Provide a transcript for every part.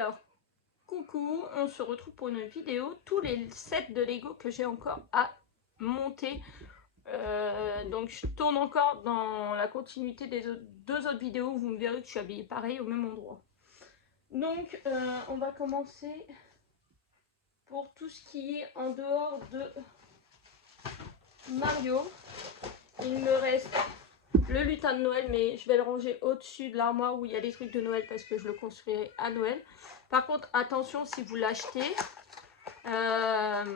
Alors, coucou, on se retrouve pour une vidéo. Tous les sets de Lego que j'ai encore à monter. Donc je tourne encore dans la continuité des deux autres vidéos. Vous me verrez que je suis habillée pareil au même endroit. Donc on va commencer pour tout ce qui est en dehors de Mario. Il me reste le lutin de Noël, mais je vais le ranger au-dessus de l'armoire où il y a des trucs de Noël parce que je le construirai à Noël. Par contre, attention si vous l'achetez. Alors,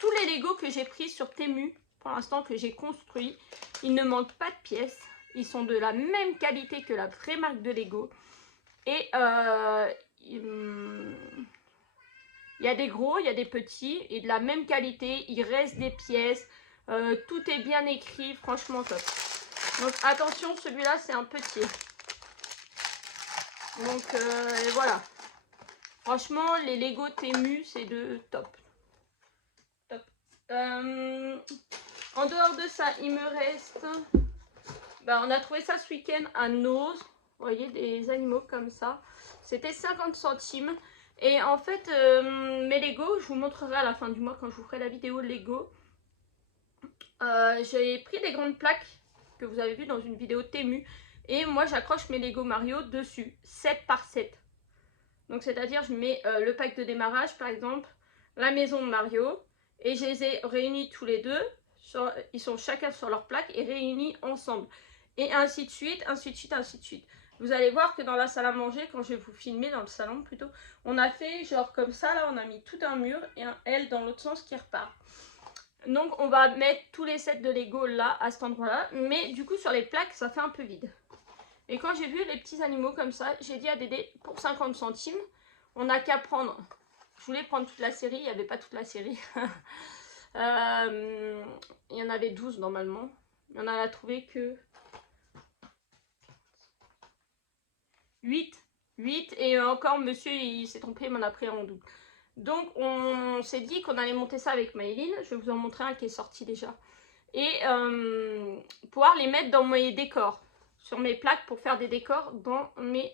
tous les Lego que j'ai pris sur Temu, pour l'instant que j'ai construit, il ne manque pas de pièces. Ils sont de la même qualité que la vraie marque de Lego. Et il y a des gros, il y a des petits et de la même qualité. Il reste des pièces. Tout est bien écrit, franchement top. Donc attention, celui-là c'est un petit. Donc et voilà. Franchement, les Lego Temu, c'est de top. Top. En dehors de ça, il me reste... on a trouvé ça ce week-end à Nose. Vous voyez, des animaux comme ça. C'était 50 centimes. Et en fait, mes Lego, je vous montrerai à la fin du mois quand je vous ferai la vidéo Lego. J'ai pris des grandes plaques que vous avez vues dans une vidéo Temu. Et moi, j'accroche mes Lego Mario dessus, 7 par 7. Donc, c'est-à-dire, je mets le pack de démarrage, par exemple, la maison de Mario. Et je les ai réunis tous les deux. Ils sont chacun sur leur plaque et réunis ensemble. Et ainsi de suite, ainsi de suite, ainsi de suite. Vous allez voir que dans la salle à manger, quand je vais vous filmer, dans le salon plutôt, on a fait genre comme ça, là, on a mis tout un mur et un L dans l'autre sens qui repart. Donc, on va mettre tous les sets de Lego là, à cet endroit-là. Mais du coup, sur les plaques, ça fait un peu vide. Et quand j'ai vu les petits animaux comme ça, j'ai dit à Dédé, pour 50 centimes, on n'a qu'à prendre... Je voulais prendre toute la série, il n'y avait pas toute la série. Il y en avait 12 normalement. On en a trouvé que 8. 8 et encore monsieur il s'est trompé, il m'en a pris en double. Donc on s'est dit qu'on allait monter ça avec Maëline. Je vais vous en montrer un qui est sorti déjà. Et pouvoir les mettre dans mes décors. Sur mes plaques pour faire des décors dans mes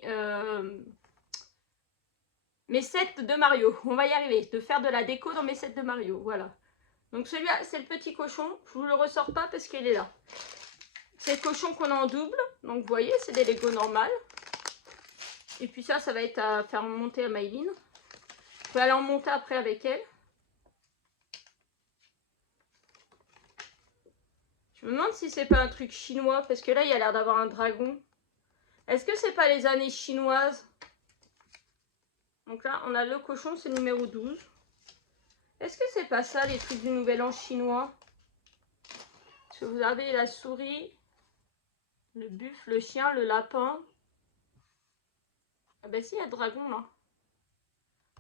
sets de Mario. On va y arriver, de faire de la déco dans mes sets de Mario. Voilà. Donc celui-là, c'est le petit cochon. Je vous le ressors pas parce qu'il est là. C'est le cochon qu'on a en double. Donc vous voyez, c'est des Lego normales. Et puis ça va être à faire monter à Maëline. Je vais aller en monter après avec elle. Je me demande si c'est pas un truc chinois. Parce que là, il y a l'air d'avoir un dragon. Est-ce que c'est pas les années chinoises? Donc là, on a le cochon, c'est numéro 12. Est-ce que c'est pas ça, les trucs du Nouvel An chinois? Parce que vous avez la souris, le buffle, le chien, le lapin. Ah ben si, il y a le dragon là.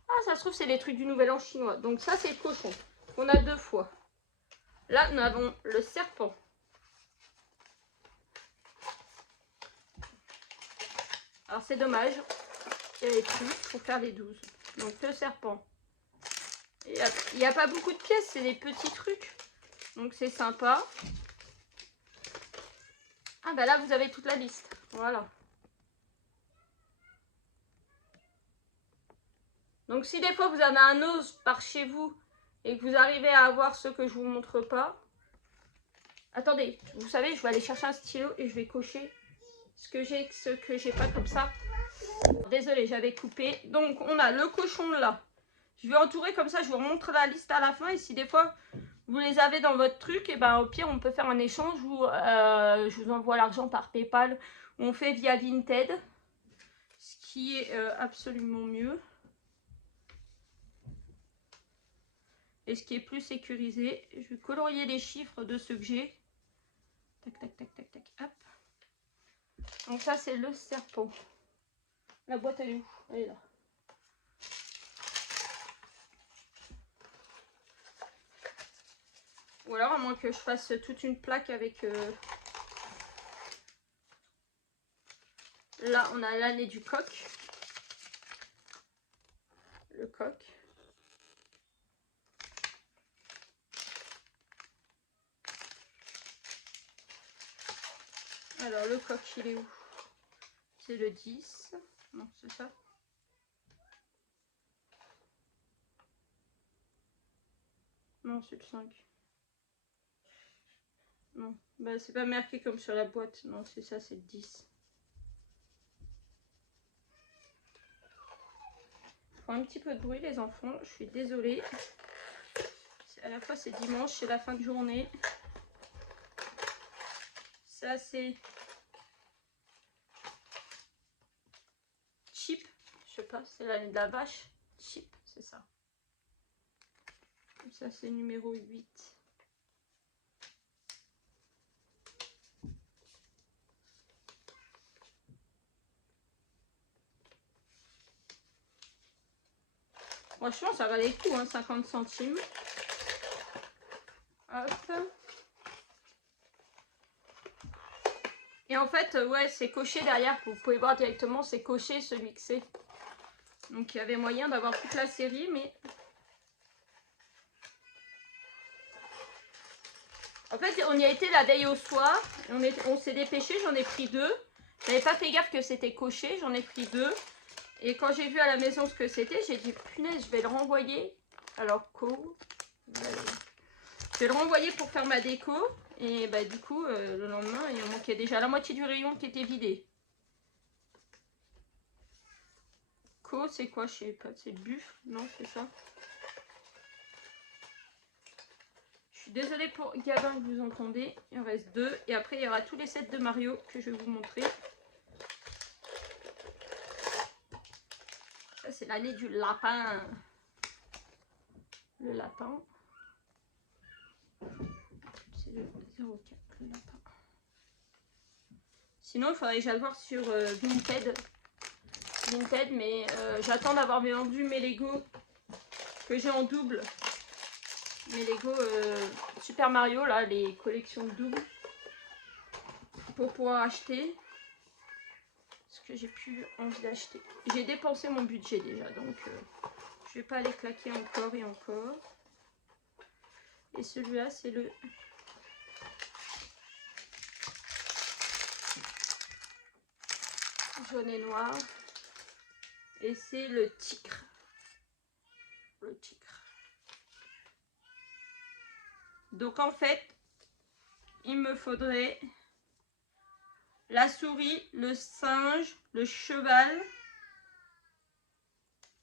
Ah, ça se trouve, c'est les trucs du Nouvel An chinois. Donc ça, c'est le cochon. On a deux fois. Là, nous avons le serpent. Alors c'est dommage. Il y avait plus pour faire les 12. Donc le serpent. Il n'y a pas beaucoup de pièces, c'est des petits trucs. Donc c'est sympa. Ah bah là vous avez toute la liste. Voilà. Donc si des fois vous avez un os par chez vous et que vous arrivez à avoir ceux que je vous montre pas. Attendez, vous savez, je vais aller chercher un stylo et je vais cocher ce que j'ai pas comme ça. Désolée, j'avais coupé. Donc on a le cochon là. Je vais entourer comme ça, je vous remontre la liste à la fin. Et si des fois vous les avez dans votre truc, et ben au pire on peut faire un échange où je vous envoie l'argent par PayPal. On fait via Vinted, ce qui est absolument mieux. Et ce qui est plus sécurisé. Je vais colorier les chiffres de ceux que j'ai. Tac, tac, tac, tac, tac, hop. Donc ça c'est le serpent. La boîte elle est où? Elle est là. Ou alors à moins que je fasse toute une plaque avec... Là on a l'année du coq. Le coq. Alors le coq il est où? C'est le 10. Non c'est ça. Non, c'est le 5. Non, bah c'est pas marqué comme sur la boîte. Non, c'est ça, c'est le 10. Ils font un petit peu de bruit les enfants, je suis désolée. À la fois c'est dimanche, c'est la fin de journée. Ça c'est Chip, je sais pas, c'est l'année de la vache. Chip, c'est ça. Ça c'est numéro 8. Franchement, ça valait le coup, hein, 50 centimes. Hop. Et en fait, ouais, c'est coché derrière. Vous pouvez voir directement, c'est coché celui que c'est. Donc il y avait moyen d'avoir toute la série, mais... En fait, on y a été la veille au soir. On s'est dépêché, j'en ai pris 2. J'avais pas fait gaffe que c'était coché, j'en ai pris 2. Et quand j'ai vu à la maison ce que c'était, j'ai dit punaise, je vais le renvoyer. Alors, je vais le renvoyer pour faire ma déco. Et bah du coup, le lendemain, il manquait déjà la moitié du rayon qui était vidé. Co, c'est quoi? Je sais pas, c'est le buffle? Non, c'est ça. Je suis désolée pour Gabin que vous entendez. Il en reste 2. Et après, il y aura tous les sets de Mario que je vais vous montrer. Ça, c'est l'année du lapin. Le lapin. C'est le 04, le lapin. Sinon, il faudrait que j'aille voir sur Vinted. Mais j'attends d'avoir vendu mes Lego que j'ai en double. Mes Lego Super Mario, là, les collections doubles. Pour pouvoir acheter ce que j'ai plus envie d'acheter. J'ai dépensé mon budget déjà, donc je vais pas aller claquer encore et encore. Et celui-là, c'est le... jaune et noir. Et c'est le tigre. Le tigre. Donc en fait, il me faudrait la souris, le singe, le cheval.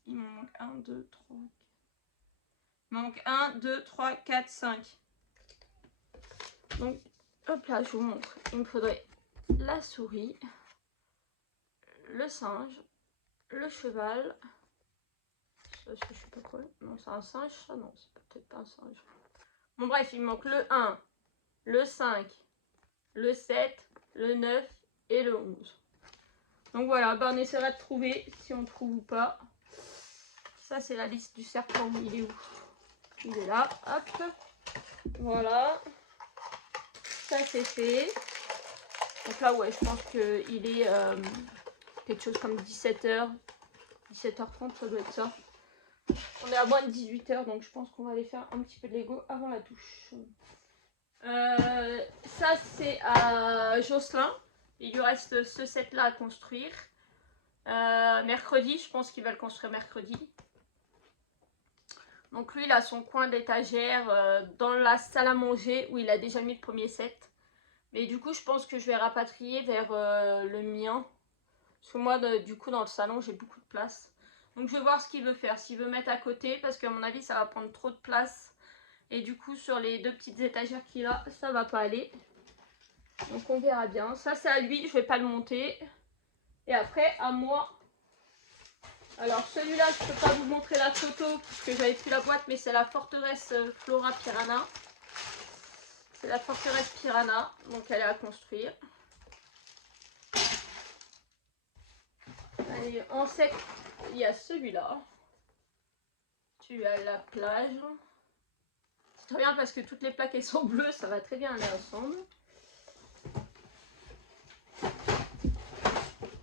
Il me manque 1, 2, 3. Il me manque 1, 2, 3, 4, 5. Donc, hop là, je vous montre. Il me faudrait la souris, le singe, le cheval. Ça, je sais pas quoi. Non, c'est un singe, ça? Non, c'est peut-être pas un singe. Bon, bref, il me manque le 1, le 5, le 7, le 9 et le 11. Donc voilà, bah on essaiera de trouver si on trouve ou pas. Ça, c'est la liste du serpent. Il est où? Il est là. Hop. Voilà. Ça, c'est fait. Donc là, ouais, je pense qu'il est quelque chose comme 17h. 17h30, ça doit être ça. On est à moins de 18h, donc je pense qu'on va aller faire un petit peu de Lego avant la douche. Ça, c'est à Josselin. Il lui reste ce set là à construire. Mercredi, je pense qu'il va le construire mercredi. Donc lui, il a son coin d'étagère dans la salle à manger où il a déjà mis le premier set. Mais du coup, je pense que je vais rapatrier vers le mien. Parce que moi, du coup, dans le salon, j'ai beaucoup de place. Donc je vais voir ce qu'il veut faire. S'il veut mettre à côté, parce qu'à mon avis, ça va prendre trop de place. Et du coup, sur les 2 petites étagères qu'il a, ça va pas aller. Donc on verra bien. Ça, c'est à lui, je vais pas le monter. Et après, à moi. Alors celui-là, je peux pas vous montrer la photo parce que j'avais plus la boîte, mais c'est la forteresse Flora Piranha. C'est la forteresse Piranha, donc elle est à construire. Allez, en sec, il y a celui-là. Tu as la plage. C'est très bien parce que toutes les plaques elles sont bleues, ça va très bien aller ensemble.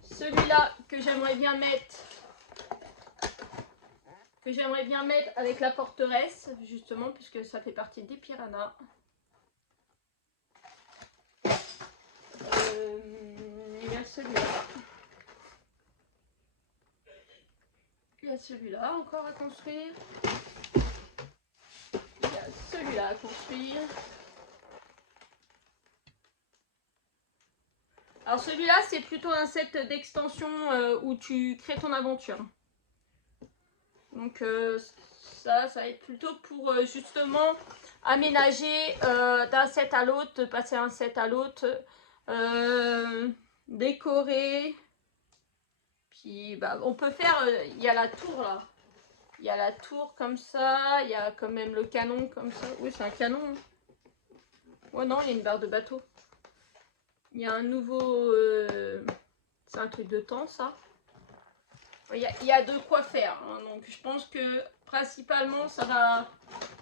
Celui-là que j'aimerais bien mettre. Avec la forteresse, justement, puisque ça fait partie des piranhas. Il y a celui-là. Il y a celui-là encore à construire. Il y a celui-là à construire. Alors celui-là, c'est plutôt un set d'extension où tu crées ton aventure. Donc ça va être plutôt pour justement aménager d'un set à l'autre, passer d'un set à l'autre, décorer. Puis bah, on peut faire, il y a la tour là. Il y a la tour comme ça, il y a quand même le canon comme ça. Oui, c'est un canon. Ouais, non, il y a une barre de bateau. Il y a un nouveau... c'est un truc de temps, ça. Il y a de quoi faire. Hein, donc, je pense que principalement, ça va...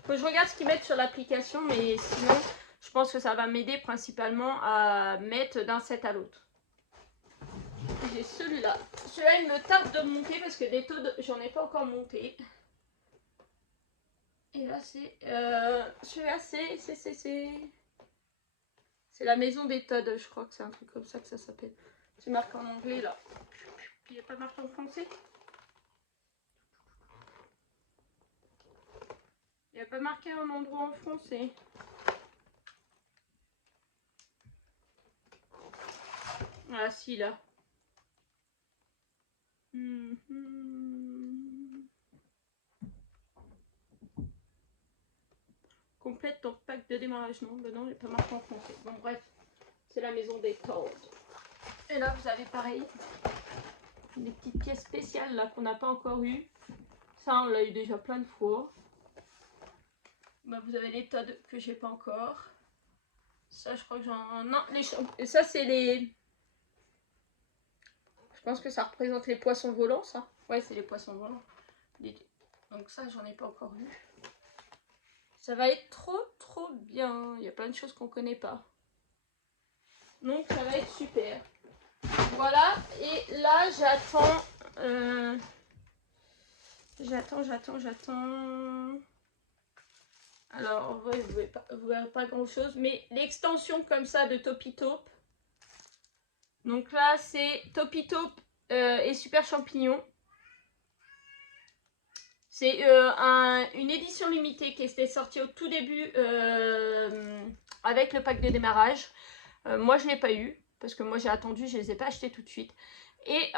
Faut que je regarde ce qu'ils mettent sur l'application, mais sinon, je pense que ça va m'aider principalement à mettre d'un set à l'autre. J'ai celui-là. Celui-là, il me tarde de monter parce que des Toads, j'en ai pas encore monté. Et là, c'est... celui-là, c'est la maison des Toads, je crois que c'est un truc comme ça que ça s'appelle. C'est marqué en anglais, là. Il n'y a pas marqué en français. Il n'y a pas marqué un endroit en français. Ah si, là. Complète ton pack de démarrage. Non, ben non, il n'est pas marqué en français. Bon, bref, c'est la maison des Toads. Et là, vous avez pareil, des petites pièces spéciales là qu'on n'a pas encore eu. Ça, on l'a eu déjà plein de fois. Bah, vous avez les Toads que j'ai pas encore. Ça, je crois que j'en... Non, ça, c'est les... Je pense que ça représente les poissons volants, ça. Ouais, c'est les poissons volants. Donc ça, j'en ai pas encore eu. Ça va être trop bien. Il y a plein de choses qu'on connaît pas. Donc, ça va être super. Voilà. Et là, j'attends... J'attends. Alors, vous verrez pas grand chose, mais l'extension comme ça de Topitope. Donc là, c'est Topitope et Super Champignon. C'est une édition limitée qui était sortie au tout début avec le pack de démarrage. Moi, je ne l'ai pas eu parce que moi, j'ai attendu, je ne les ai pas achetés tout de suite. Et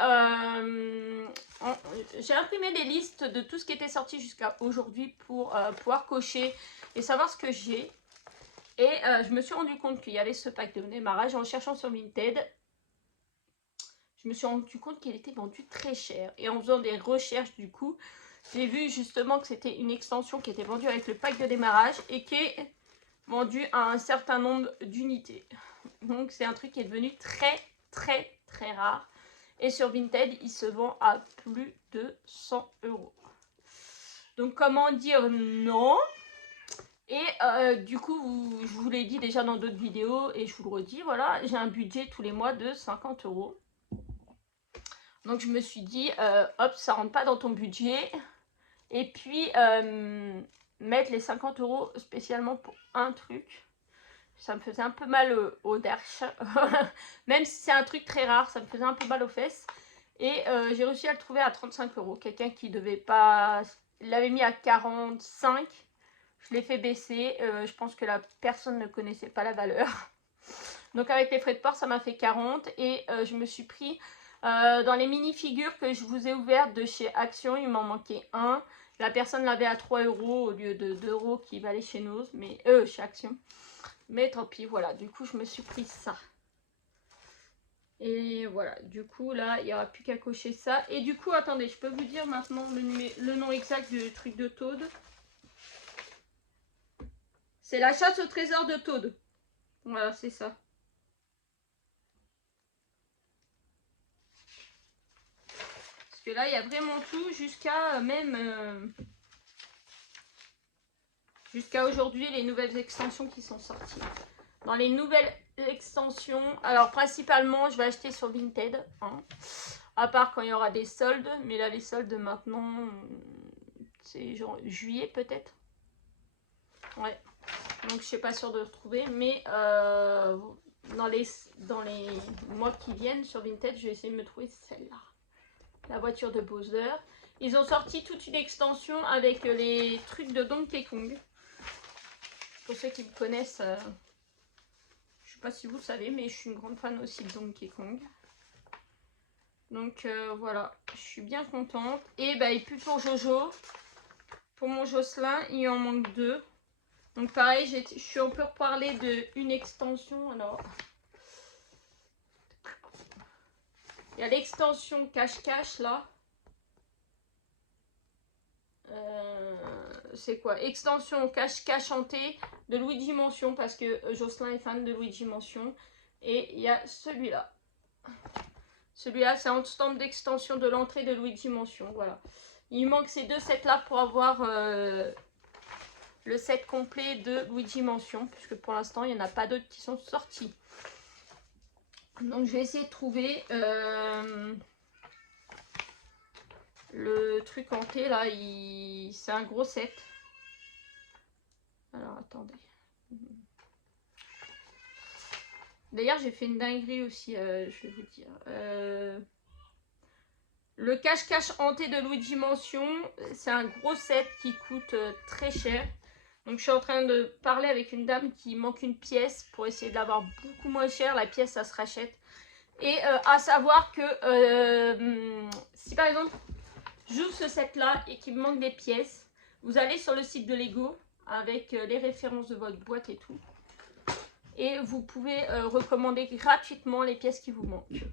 j'ai imprimé des listes de tout ce qui était sorti jusqu'à aujourd'hui pour pouvoir cocher et savoir ce que j'ai. Et je me suis rendu compte qu'il y avait ce pack de démarrage en cherchant sur Vinted. Je me suis rendu compte qu'il était vendu très cher. Et en faisant des recherches du coup, j'ai vu justement que c'était une extension qui était vendue avec le pack de démarrage et qui est vendue à un certain nombre d'unités. Donc c'est un truc qui est devenu très rare. Et sur Vinted, il se vend à plus de 100 €. Donc comment dire non? Et du coup, je vous l'ai dit déjà dans d'autres vidéos et je vous le redis, voilà, j'ai un budget tous les mois de 50 €. Donc je me suis dit, hop, ça rentre pas dans ton budget. Et puis, mettre les 50 € spécialement pour un truc. Ça me faisait un peu mal au derche. Même si c'est un truc très rare, ça me faisait un peu mal aux fesses. Et j'ai réussi à le trouver à 35 €. Quelqu'un qui devait pas... Il l'avait mis à 45. Je l'ai fait baisser. Je pense que la personne ne connaissait pas la valeur. Donc avec les frais de port, ça m'a fait 40. Et je me suis pris... dans les mini-figures que je vous ai ouvertes de chez Action, il m'en manquait un. La personne l'avait à 3 € au lieu de 2 € qui valait chez nous, mais chez Action. Mais tant pis, voilà. Du coup, je me suis pris ça. Et voilà. Du coup, là, il n'y aura plus qu'à cocher ça. Et du coup, attendez, je peux vous dire maintenant le nom exact du truc de Toad. C'est la chasse au trésor de Toad. Voilà, c'est ça. Parce que là, il y a vraiment tout jusqu'à même... jusqu'à aujourd'hui, les nouvelles extensions qui sont sorties. Dans les nouvelles extensions, alors principalement, je vais acheter sur Vinted. Hein, à part quand il y aura des soldes. Mais là, les soldes maintenant, c'est genre juillet peut-être. Ouais. Donc, je suis pas sûre de retrouver. Mais dans les mois qui viennent sur Vinted, je vais essayer de me trouver celle-là. La voiture de Bowser. Ils ont sorti toute une extension avec les trucs de Donkey Kong. Pour ceux qui me connaissent, je sais pas si vous le savez, mais je suis une grande fan aussi de Donkey Kong. Donc voilà, je suis bien contente. Et bah, et puis pour Jojo, pour mon Jocelyn, il en manque 2. Donc pareil, je suis un peu reparlé d'une extension. Alors, il y a l'extension cache-cache là. C'est quoi? Extension cache-cache hanté de Luigi Mansion, parce que Jocelyn est fan de Luigi Mansion. Et il y a celui-là. Celui-là, c'est un stand d'extension de l'entrée de Luigi Mansion. Voilà. Il manque ces 2 sets-là pour avoir le set complet de Luigi Mansion, puisque pour l'instant, il n'y en a pas d'autres qui sont sortis. Donc, je vais essayer de trouver le truc hanté, là. C'est un gros set. Alors, attendez. D'ailleurs, j'ai fait une dinguerie aussi, je vais vous dire. Le cache-cache hanté de Luigi Mansion, c'est un gros set qui coûte très cher. Donc je suis en train de parler avec une dame qui manque une pièce pour essayer de l'avoir beaucoup moins cher. La pièce, ça se rachète. Et à savoir que si par exemple, j'ouvre ce set-là et qu'il me manque des pièces, vous allez sur le site de Lego avec les références de votre boîte et tout. Et vous pouvez recommander gratuitement les pièces qui vous manquent.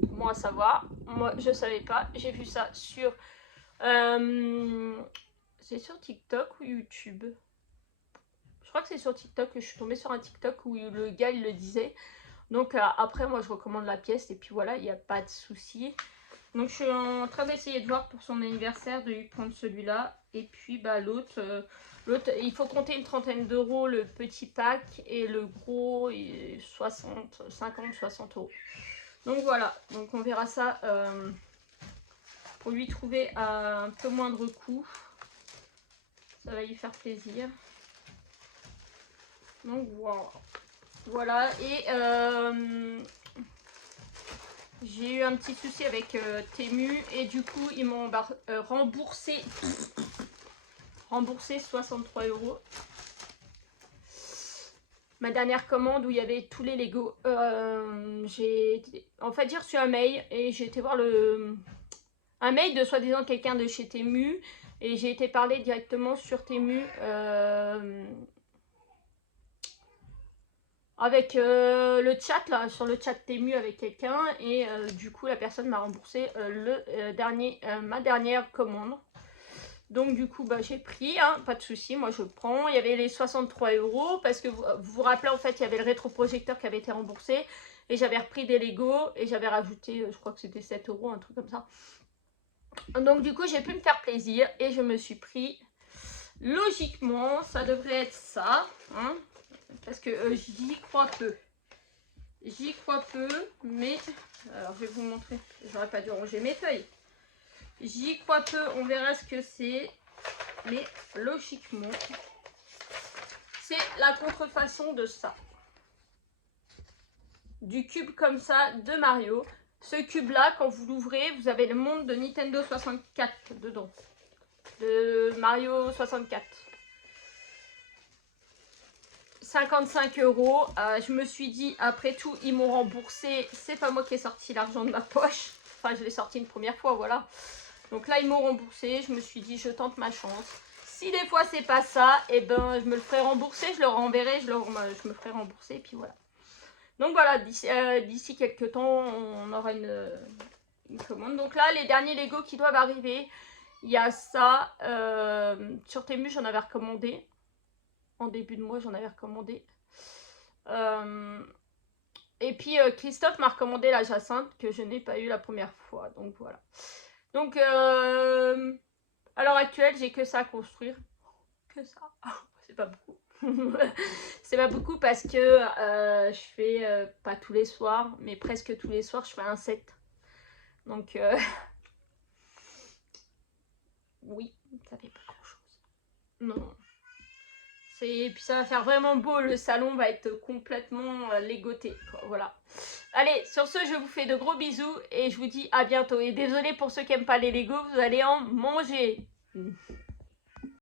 Bon à savoir, moi je savais pas, j'ai vu ça sur c'est sur TikTok ou YouTube. Je crois que c'est sur TikTok que je suis tombée sur un TikTok où le gars il le disait. Donc après moi je recommande la pièce et puis voilà, il n'y a pas de souci. Donc je suis en train d'essayer de voir pour son anniversaire de lui prendre celui-là. Et puis bah l'autre, il faut compter une trentaine d'euros le petit pack et le gros 50-60 euros. Donc voilà, donc on verra ça pour lui trouver à un peu moindre coût. Ça va lui faire plaisir. Donc voilà, et j'ai eu un petit souci avec Temu et du coup ils m'ont remboursé 63 euros. Ma dernière commande où il y avait tous les Lego. En fait, j'ai reçu un mail et j'ai été voir un mail de soi-disant quelqu'un de chez Temu. Et j'ai été parler directement sur Temu avec le chat, là, sur le chat Temu avec quelqu'un. Et du coup, la personne m'a remboursé ma dernière commande. Donc du coup bah, j'ai pris, hein, pas de souci, moi je prends. Il y avait les 63 euros parce que vous vous rappelez en fait il y avait le rétroprojecteur qui avait été remboursé. Et j'avais repris des Lego et j'avais rajouté, je crois que c'était 7 euros, un truc comme ça. Donc du coup j'ai pu me faire plaisir et je me suis pris, logiquement ça devrait être ça, hein, parce que j'y crois peu. J'y crois peu, mais alors je vais vous montrer, j'aurais pas dû ranger mes feuilles. J'y crois peu, on verra ce que c'est. Mais logiquement, c'est la contrefaçon de ça. Du cube comme ça de Mario. Ce cube-là, quand vous l'ouvrez, vous avez le monde de Nintendo 64 dedans. De Mario 64. 55 euros. Je me suis dit, après tout, ils m'ont remboursé. C'est pas moi qui ai sorti l'argent de ma poche. Enfin, je l'ai sorti une première fois, voilà. Donc là, ils m'ont remboursé. Je me suis dit, je tente ma chance. Si des fois, c'est pas ça, et ben, je me le ferai rembourser. Je le renverrai, je me ferai rembourser. Et puis voilà. Donc voilà, d'ici quelques temps, on aura une commande. Donc là, les derniers Lego qui doivent arriver. Il y a ça. Sur Temu, j'en avais recommandé. En début de mois, j'en avais recommandé. Et puis, Christophe m'a recommandé la Jacinthe que je n'ai pas eu la première fois. Donc voilà. Donc, à l'heure actuelle, j'ai que ça à construire. Que ça. C'est pas beaucoup. C'est pas beaucoup parce que je fais pas tous les soirs, mais presque tous les soirs, je fais un set. Donc, oui, ça fait pas grand chose. Non. Et puis ça va faire vraiment beau, le salon va être complètement légoté, quoi, voilà. Allez, sur ce, je vous fais de gros bisous et je vous dis à bientôt. Et désolé pour ceux qui n'aiment pas les Lego, vous allez en manger.